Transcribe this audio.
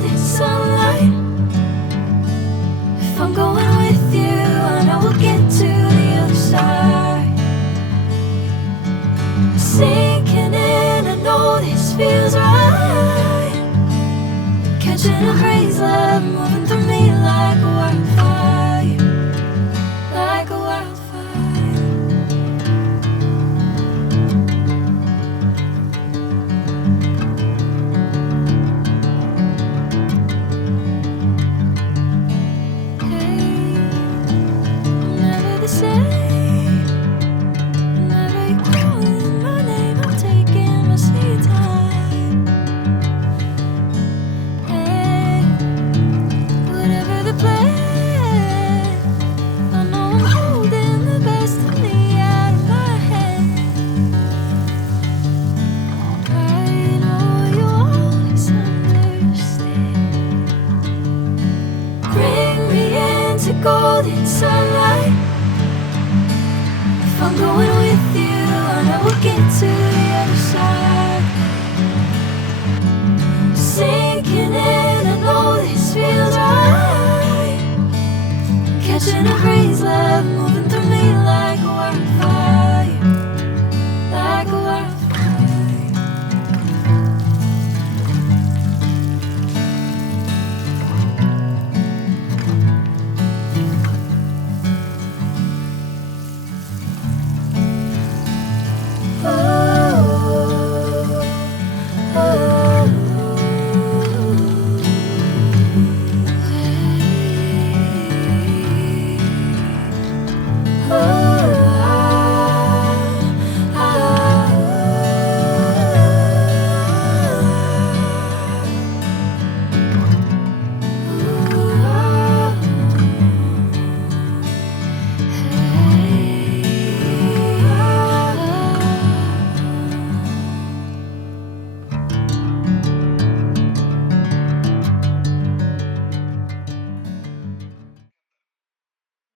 golden sunlight. If I'm going with you, I know we'll get to the other side. Sinking in, I know this feels right. Catching a haze, love moving through me like a wildfire, like a wildfire. Golden sunlight. If I'm going with you, I know we'll get to the other side. Sinking in, I know this feels right. Catching a haze, love.